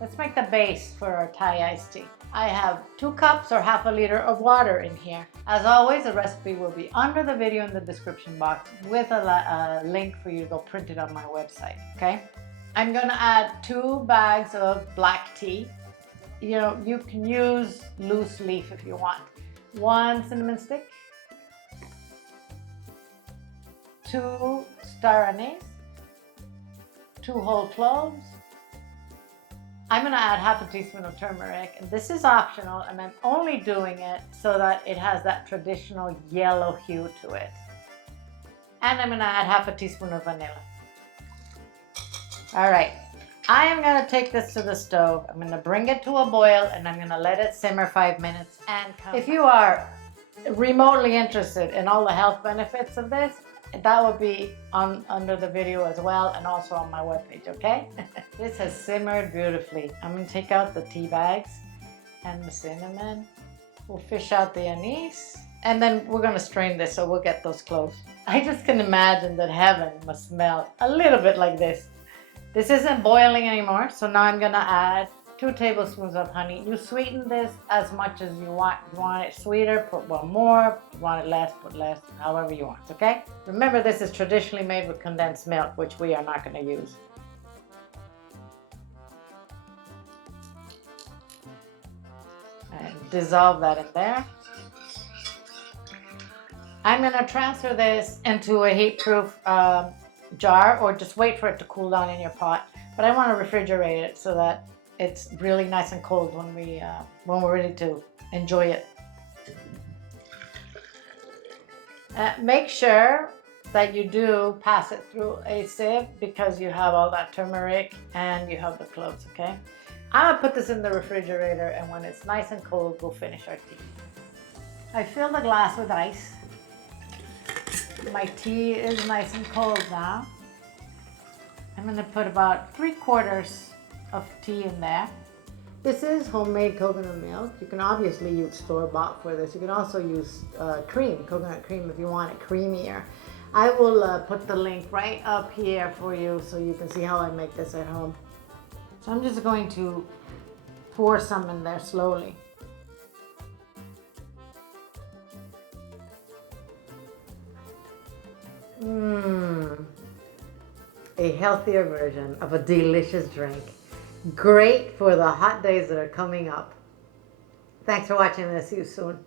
Let's make the base for our Thai iced tea. I have 2 cups or half a liter of water in here. As always, the recipe will be under the video in the description box with a link for you to go print it on my website, okay? I'm gonna add 2 bags of black tea. You know, you can use loose leaf if you want. 1 cinnamon stick, 2 star anise, 2 whole cloves. I'm gonna add half a teaspoon of turmeric, and this is optional, and I'm only doing it so that it has that traditional yellow hue to it. And I'm gonna add half a teaspoon of vanilla. All right, I am gonna take this to the stove. I'm gonna bring it to a boil, and I'm gonna let it simmer 5 minutes. And if you are remotely interested in all the health benefits of this, that will be under the video as well, and also on my webpage, okay? This has simmered beautifully. I'm gonna take out the tea bags and the cinnamon. We'll fish out the anise, and then we're gonna strain this so we'll get those cloves. I just can imagine that heaven must smell a little bit like this. This isn't boiling anymore, so now I'm gonna add 2 tablespoons of honey. You sweeten this as much as you want. You want it sweeter, put 1 more. You want it less, put less, however you want, okay? Remember, this is traditionally made with condensed milk, which we are not gonna use. And dissolve that in there. I'm gonna transfer this into a heat-proof jar, or just wait for it to cool down in your pot. But I wanna refrigerate it so that it's really nice and cold when we're ready to enjoy it. Make sure that you do pass it through a sieve because you have all that turmeric and you have the cloves, okay? I'm gonna put this in the refrigerator, and when it's nice and cold, we'll finish our tea. I filled the glass with ice. My tea is nice and cold now. I'm gonna put about 3/4 of tea in there. This is homemade coconut milk. You can obviously use store-bought for this. You can also use cream, coconut cream, if you want it creamier. I will put the link right up here for you so you can see how I make this at home. So I'm just going to pour some in there slowly. A healthier version of a delicious drink. Great for the hot days that are coming up. Thanks for watching, and I'll see you soon.